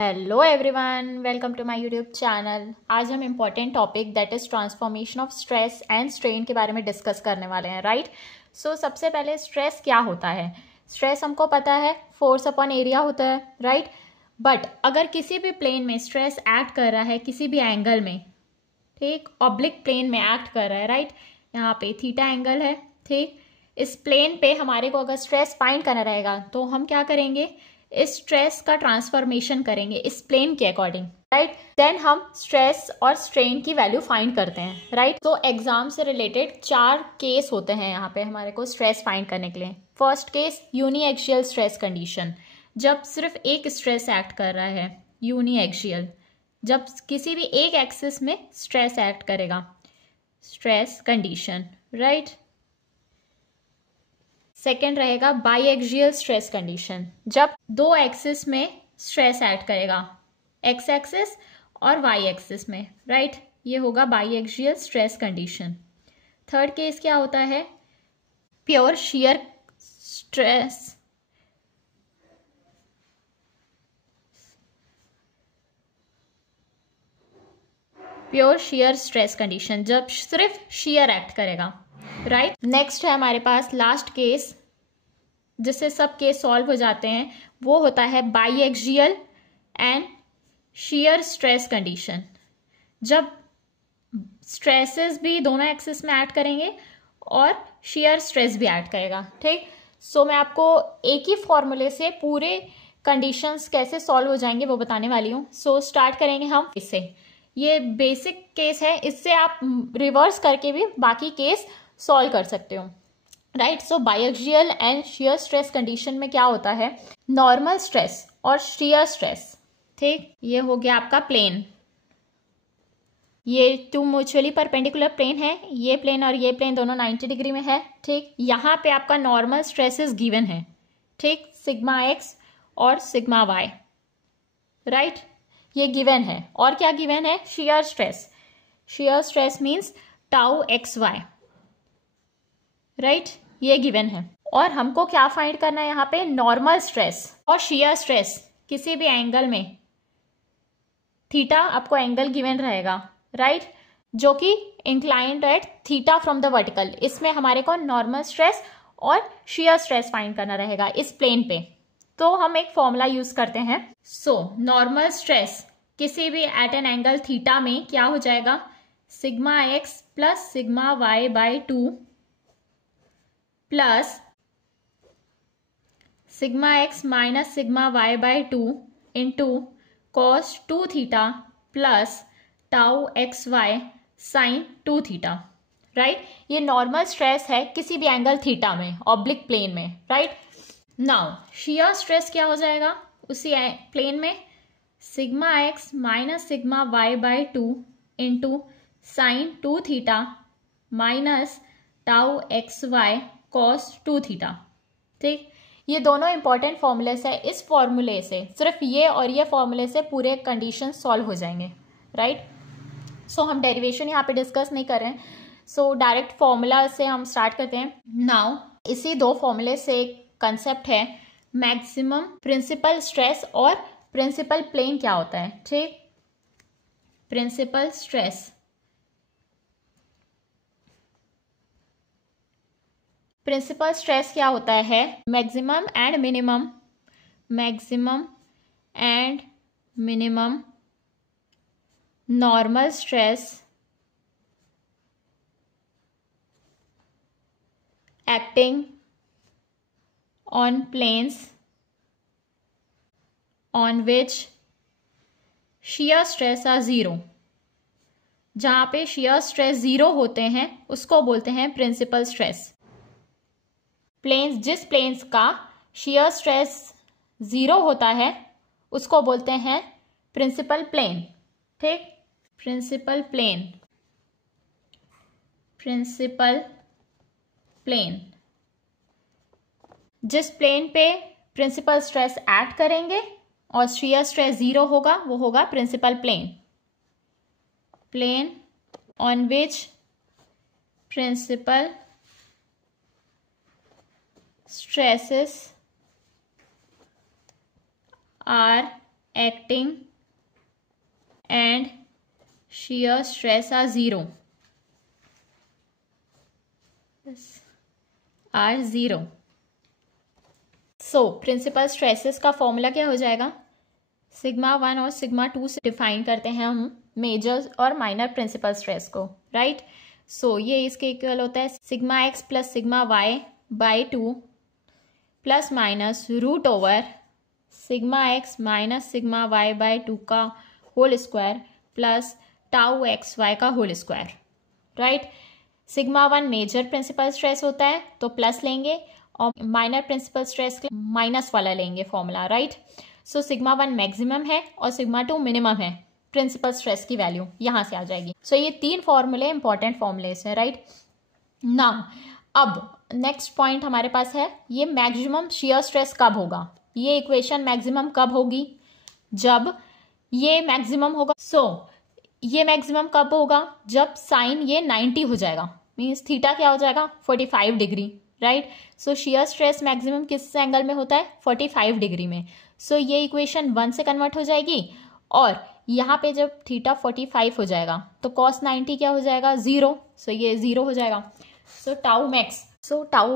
Hello everyone, welcome to my YouTube channel. आज हम important topic that is transformation of stress and strain के बारे में discuss करने वाले हैं, राइट। सो सबसे पहले स्ट्रेस क्या होता है। स्ट्रेस हमको पता है फोर्स अपॉन एरिया होता है, राइट। बट अगर किसी भी प्लेन में स्ट्रेस एक्ट कर रहा है, किसी भी एंगल में, ठीक, ऑब्लिक प्लेन में एक्ट कर रहा है, राइट। यहाँ पे थीटा एंगल है, ठीक। इस प्लेन पे हमारे को अगर स्ट्रेस फाइंड करना रहेगा तो हम क्या करेंगे, इस स्ट्रेस का ट्रांसफॉर्मेशन करेंगे इस प्लेन के अकॉर्डिंग, राइट। देन हम स्ट्रेस और स्ट्रेन की वैल्यू फाइंड करते हैं, राइट। तो एग्जाम से रिलेटेड 4 केस होते हैं यहाँ पे हमारे को स्ट्रेस फाइंड करने के लिए। First case, uniaxial stress condition, जब सिर्फ एक स्ट्रेस एक्ट कर रहा है। यूनिएक्सियल, जब किसी भी एक एक्सिस में स्ट्रेस एक्ट करेगा, स्ट्रेस कंडीशन, राइट। सेकेंड रहेगा बाईएक्सियल स्ट्रेस कंडीशन, जब दो एक्सिस में स्ट्रेस ऐड करेगा, एक्स एक्सिस और वाई एक्सिस में, राइट। ये होगा बाईएक्सियल स्ट्रेस कंडीशन। थर्ड केस क्या होता है, pure shear stress, pure shear stress condition, जब सिर्फ शियर एक्ट करेगा, राइट। नेक्स्ट है हमारे पास लास्ट केस, जिससे सब केस सॉल्व हो जाते हैं, वो होता है बाईएक्सियल एंड शियर स्ट्रेस कंडीशन, जब स्ट्रेसेस भी दोनों एक्सिस में ऐड करेंगे और शियर स्ट्रेस भी ऐड करेगा, ठीक। सो मैं आपको एक ही फॉर्मूले से पूरे कंडीशंस कैसे सॉल्व हो जाएंगे वो बताने वाली हूँ। सो स्टार्ट करेंगे हम इससे। ये बेसिक केस है, इससे आप रिवर्स करके भी बाकी केस सॉल्व कर सकते हो, right. So biaxial and shear stress condition में क्या होता है, नॉर्मल स्ट्रेस और शियर स्ट्रेस, ठीक। ये हो गया आपका प्लेन, ये 2 म्यूचुअली परपेंडिकुलर प्लेन है, ये प्लेन और ये प्लेन दोनों 90 डिग्री में है, ठीक। यहाँ पे आपका नॉर्मल स्ट्रेसेस गिवन है, ठीक, सिग्मा एक्स और सिग्मा वाई, राइट। ये गिवन है। और क्या गिवन है, shear stress. Shear stress means tau x y, right, ये गिवन है। और हमको क्या फाइंड करना है यहाँ पे, नॉर्मल स्ट्रेस और शियर स्ट्रेस किसी भी एंगल में। थीटा आपको एंगल गिवन रहेगा, राइट, जो कि inclined at theta from the vertical. इसमें हमारे को नॉर्मल स्ट्रेस और शियर स्ट्रेस फाइंड करना रहेगा इस प्लेन पे। तो हम एक फॉर्मूला यूज करते हैं। सो नॉर्मल स्ट्रेस किसी भी एट एन एंगल थीटा में क्या हो जाएगा, sigma x plus sigma y by 2 plus sigma x minus sigma y by 2 into cos 2 theta plus tau x y sine 2 theta, right. ये normal stress है किसी भी एंगल थीटा में, oblique plane में, राइट। नाउ शियर स्ट्रेस क्या हो जाएगा उसी प्लेन में, sigma x minus sigma y by 2 into sine 2 theta minus tau x y cos 2 theta, ठीक। ये दोनों इंपॉर्टेंट फॉर्मूलेस है। इस फॉर्मूले से, सिर्फ ये और ये फॉर्मूले से पूरे कंडीशन सॉल्व हो जाएंगे, राइट। सो हम डेरिवेशन यहाँ पे डिस्कस नहीं कर रहे हैं। सो डायरेक्ट फॉर्मूला से हम स्टार्ट करते हैं। नाउ इसी 2 फॉर्मूले से एक कंसेप्ट है मैक्सिमम प्रिंसिपल स्ट्रेस और प्रिंसिपल प्लेन क्या होता है, ठीक। प्रिंसिपल स्ट्रेस, प्रिंसिपल स्ट्रेस क्या होता है, maximum and minimum, maximum and minimum normal stress acting on planes on which shear stress are 0। जहां पे शियर स्ट्रेस 0 होते हैं उसको बोलते हैं प्रिंसिपल स्ट्रेस। प्लेन्स, जिस प्लेन्स का शियर स्ट्रेस 0 होता है उसको बोलते हैं प्रिंसिपल प्लेन, ठीक। प्रिंसिपल प्लेन, प्रिंसिपल प्लेन, जिस प्लेन पे प्रिंसिपल स्ट्रेस ऐड करेंगे और शियर स्ट्रेस 0 होगा वो होगा principal plane. Plane on which principal stresses are acting and shear stress are zero. So principal stresses का फॉर्मूला क्या हो जाएगा, सिग्मा 1 और सिग्मा 2 से डिफाइन करते हैं हम मेजर और माइनर प्रिंसिपल स्ट्रेस को, राइट। सो ये इसके इक्वल होता है sigma x plus sigma y by 2 plus minus root over sigma x minus sigma y by 2 का whole square plus tau x y का whole square, right. Sigma 1 major principal stress होता है तो plus लेंगे और minor principal stress के minus वाला लेंगे formula, right. So sigma 1 maximum है और सिग्मा 2 मिनिमम है, प्रिंसिपल स्ट्रेस की वैल्यू यहां से आ जाएगी। सो ये 3 फॉर्मूले इंपॉर्टेंट फॉर्मूलेस हैं, राइट। नाउ अब नेक्स्ट पॉइंट हमारे पास है, ये मैक्सिमम शियर स्ट्रेस कब होगा, ये इक्वेशन मैक्सिमम कब होगी, जब ये मैक्सिमम होगा। ये मैक्सिमम कब होगा, जब साइन ये 90 हो जाएगा, मीन्स थीटा क्या हो जाएगा 45 डिग्री, राइट। सो शियर स्ट्रेस मैक्सिमम किस एंगल में होता है 45 डिग्री में। सो ये इक्वेशन 1 से कन्वर्ट हो जाएगी और यहाँ पे जब थीटा 45 हो जाएगा तो कॉस 90 क्या हो जाएगा 0, सो ये 0 हो जाएगा। सो टाउ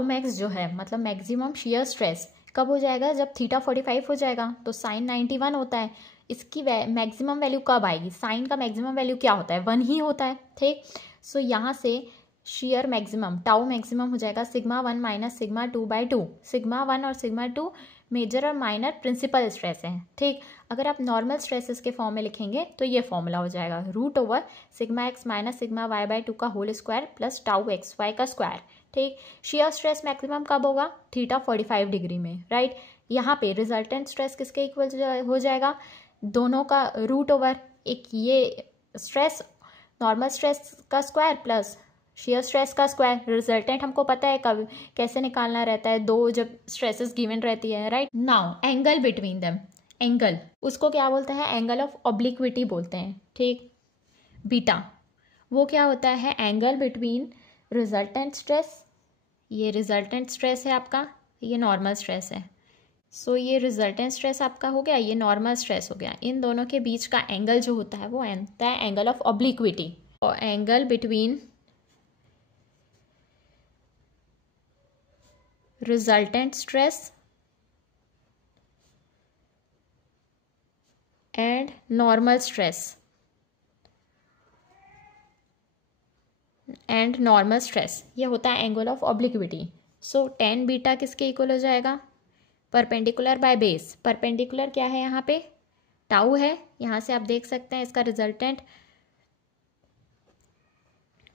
मैक्स जो है मतलब मैक्सिमम शियर स्ट्रेस कब हो जाएगा, जब थीटा 45 हो जाएगा तो साइन 91 होता है, इसकी मैक्सिमम वैल्यू कब आएगी, साइन का मैक्सिमम वैल्यू क्या होता है 1 ही होता है, ठीक। सो यहाँ से शियर मैक्सिमम टाउ मैक्सिमम हो जाएगा sigma 1 minus sigma 2 by 2। Sigma 1 और सिग्मा 2 मेजर और माइनर प्रिंसिपल स्ट्रेस हैं, ठीक। अगर आप नॉर्मल स्ट्रेसेस के फॉर्म में लिखेंगे तो ये फॉर्मूला हो जाएगा root over sigma x minus sigma y by 2 का whole square plus tau x y का स्क्वायर, ठीक। शियर स्ट्रेस मैक्सिमम कब होगा, थीटा 45 डिग्री में, राइट। यहाँ पे रिजल्टेंट स्ट्रेस किसके इक्वल हो जाएगा, दोनों का रूट ओवर, एक ये स्ट्रेस नॉर्मल स्ट्रेस का स्क्वायर प्लस शियर स्ट्रेस का स्क्वायर। रिजल्टेंट हमको पता है कब कैसे निकालना रहता है, दो जब स्ट्रेसेस गिवन रहती है, right. Now angle between them, angle उसको क्या बोलते हैं, एंगल ऑफ ऑब्लिक्विटी बोलते हैं, ठीक। बीटा वो क्या होता है, एंगल बिटवीन रिजल्टेंट स्ट्रेस, ये रिजल्टेंट स्ट्रेस है आपका, ये नॉर्मल स्ट्रेस है। सो ये रिजल्टेंट स्ट्रेस आपका हो गया, ये नॉर्मल स्ट्रेस हो गया, इन दोनों के बीच का एंगल जो होता है वो होता है एंगल ऑफ ऑब्लिक्विटी। और angle between resultant stress and normal stress ये होता है angle of obliquity. So tan beta किसके इक्वल हो जाएगा, परपेंडिकुलर बाय बेस। परपेंडिकुलर क्या है यहाँ पे टाउ है, यहाँ से आप देख सकते हैं इसका resultant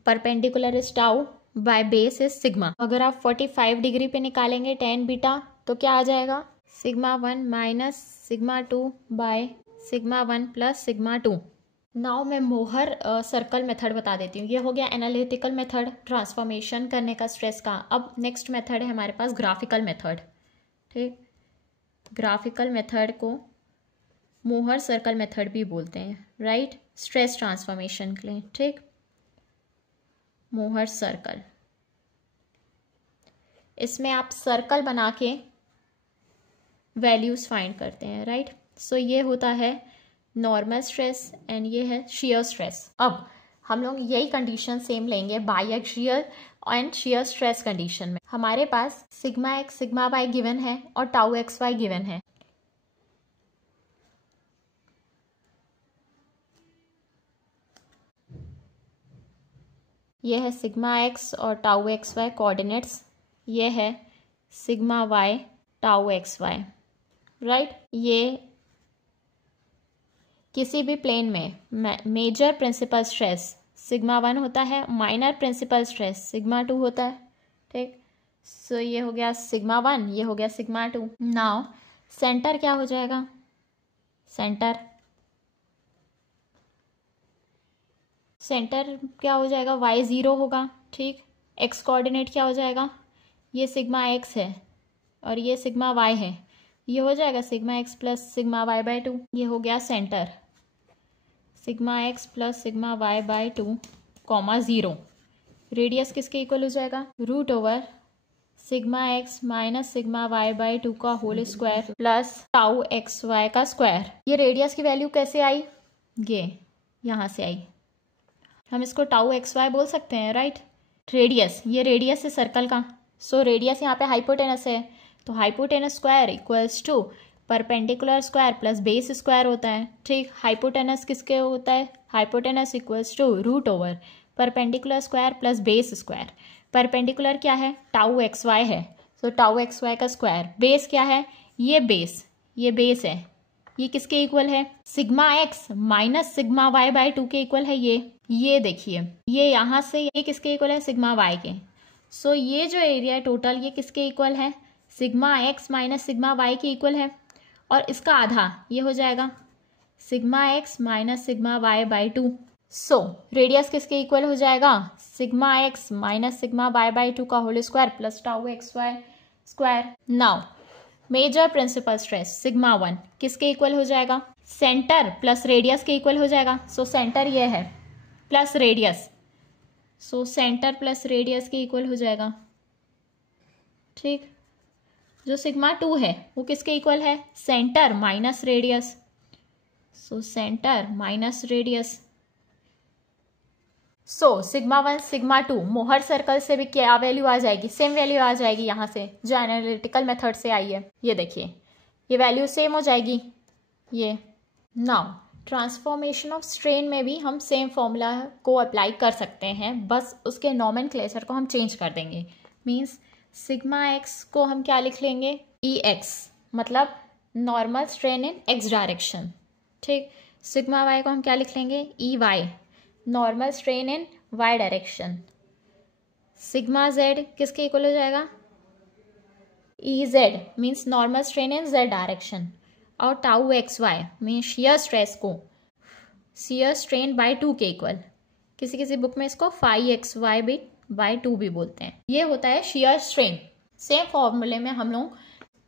perpendicular is tau by base is sigma. अगर आप 45 डिग्री पे निकालेंगे टेन बीटा तो क्या आ जाएगा, sigma 1 minus sigma 2 by sigma 1 plus sigma 2। Now मैं मोहर सर्कल मेथड बता देती हूँ, ये हो गया एनालिटिकल मेथड ट्रांसफॉर्मेशन करने का स्ट्रेस का। अब नेक्स्ट मेथड है हमारे पास ग्राफिकल मेथड, ठीक। ग्राफिकल मेथड को मोहर सर्कल मेथड भी बोलते हैं, राइट, स्ट्रेस ट्रांसफॉर्मेशन के लिए, ठीक। मोहर सर्कल, इसमें आप सर्कल बना के वैल्यूज फाइंड करते हैं, राइट। सो ये होता है नॉर्मल स्ट्रेस एंड ये है शियर स्ट्रेस। अब हम लोग यही कंडीशन सेम लेंगे biaxial and shear stress condition में। हमारे पास sigma x sigma y given है और टाउ एक्स वाई गिवन है। ये है सिग्मा एक्स और टाउ एक्स वाई कोऑर्डिनेट्स, ये है sigma y tau x y, right. ये किसी भी प्लेन में मेजर प्रिंसिपल स्ट्रेस सिग्मा 1 होता है, माइनर प्रिंसिपल स्ट्रेस सिग्मा 2 होता है, ठीक। सो ये हो गया सिग्मा 1, ये हो गया सिग्मा 2। नाउ सेंटर क्या हो जाएगा, सेंटर क्या हो जाएगा, y0 होगा, ठीक। एक्स कोऑर्डिनेट क्या हो जाएगा, ये सिग्मा एक्स है और ये सिग्मा वाई है, ये हो जाएगा sigma x plus sigma y by 2। ये हो गया centre, sigma x plus sigma y by 2 comma 0। Radius किसके इक्वल हो जाएगा, root over sigma x minus sigma y by 2 का whole square plus tau x y का स्क्वायर। ये radius की वैल्यू कैसे आई, ये यहाँ से आई, हम इसको टाउ एक्स वाई बोल सकते हैं, राइट। रेडियस, ये रेडियस है सर्कल का, सो रेडियस यहाँ पे हाइपोटेनस है, तो hypotenuse square equals to perpendicular square plus base square होता है, ठीक। हाइपोटेनस किसके होता है, hypotenuse equals to root over perpendicular square plus base square. Perpendicular क्या है, टाउ एक्स वाई है, तो टाउ एक्स वाई का स्क्वायर। बेस क्या है, ये बेस है, ये किसके इक्वल है, sigma x minus sigma y by 2 के इक्वल है। ये देखिए, ये यहाँ से ये किसके इक्वल है, सिग्मा वाई के। सो ये जो एरिया है टोटल, ये किसके इक्वल है, sigma x minus sigma y के इक्वल है, और इसका आधा ये हो जाएगा sigma x minus sigma y by 2। So radius किसके इक्वल हो जाएगा, sigma x minus sigma y by 2 का whole square plus tau x y square. Now major principal stress sigma 1 किसके इक्वल हो जाएगा, सेंटर प्लस रेडियस के equal हो जाएगा। सो सेंटर ये है plus radius, so centre plus radius के इक्वल हो जाएगा, ठीक। जो सिग्मा 2 है वो किसके इक्वल है, centre minus radius, so centre minus radius. सो सिग्मा 1 सिग्मा 2 मोहर सर्कल से भी क्या वैल्यू आ जाएगी, सेम वैल्यू आ जाएगी यहाँ से जो एनालिटिकल मेथड से आई है। ये देखिए, ये वैल्यू सेम हो जाएगी ये। नाउ ट्रांसफॉर्मेशन ऑफ स्ट्रेन में भी हम सेम फॉर्मूला को अप्लाई कर सकते हैं, बस उसके नॉमेनक्लेचर को हम चेंज कर देंगे। मीन्स सिग्मा एक्स को हम क्या लिख लेंगे, ई एक्स, मतलब normal strain in x direction, ठीक। सिग्मा वाई को हम क्या लिख लेंगे, e y, normal strain in y direction. Sigma z किसके इक्वल हो जाएगा, e z means normal strain in z direction, और tau x y means shear stress को शियर स्ट्रेन बाय 2 के इक्वल। किसी किसी बुक में इसको फाई एक्स वाई भी बाय 2 भी बोलते हैं। ये होता है शियर स्ट्रेन। सेम फॉर्मूले में हम लोग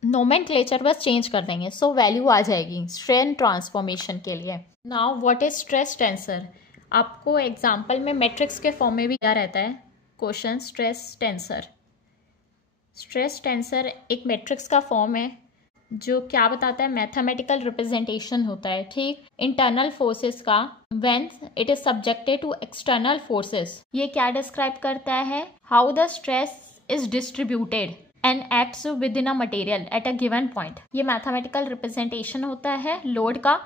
नोमेनक्लेचर बस चेंज कर देंगे, सो वैल्यू आ जाएगी स्ट्रेन ट्रांसफॉर्मेशन के लिए। Now what is stress tensor, आपको एग्जाम्पल में मैट्रिक्स के फॉर्म में भी क्या रहता है question, stress tensor. Stress tensor एक मैट्रिक्स का फॉर्म है जो क्या बताता है, मैथमेटिकल रिप्रेजेंटेशन होता है, ठीक, इंटरनल फोर्सेस का when it is subjected to external forces. ये क्या डिस्क्राइब करता है, how the stress is distributed and acts within a material at a given point. ये मैथमेटिकल रिप्रेजेंटेशन होता है लोड का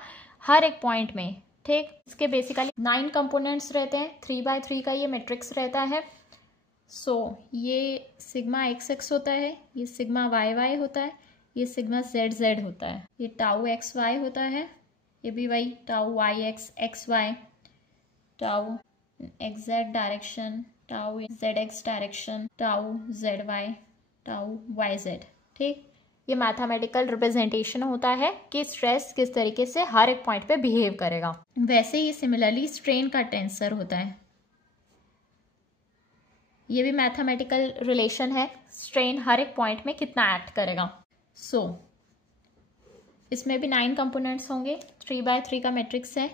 हर एक पॉइंट में, ठीक। इसके बेसिकली 9 कंपोनेंट्स रहते हैं, 3x3 का ये मैट्रिक्स रहता है। सो ये सिग्मा एक्स एक्स होता है, ये सिग्मा वाई वाई होता है, ये सिग्मा जेड जेड होता है, ये टाउ एक्स वाई होता है, ये भी वही tau y x x y, tau x z direction, tau z x direction, tau z y, tau y z, ठीक। ये मैथमेटिकल रिप्रेजेंटेशन होता है कि स्ट्रेस किस तरीके से हर एक पॉइंट पे बिहेव करेगा। वैसे ही सिमिलरली स्ट्रेन का टेंसर होता है, ये भी मैथमेटिकल रिलेशन है, स्ट्रेन हर एक पॉइंट में कितना एक्ट करेगा। सो इसमें भी 9 कंपोनेंट्स होंगे, 3x3 का मैट्रिक्स है,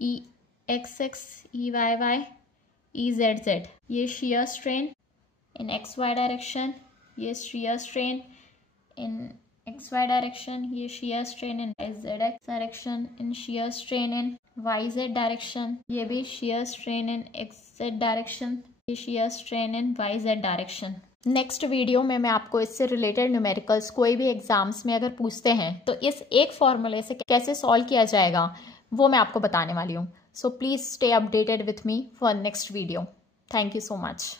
e x x, e y y, e z z. ये shear strain in x y direction, ये shear strain in x y direction, ये shear strain in z x direction, इन shear strain in y z direction, ये भी shear strain in x z direction, ये shear strain in y z direction. Next video में मैं आपको इससे related numericals कोई भी एग्जाम्स में अगर पूछते हैं तो इस एक फॉर्मूले से कैसे सॉल्व किया जाएगा वो मैं आपको बताने वाली हूँ। So please stay updated with me for next video. Thank you so much.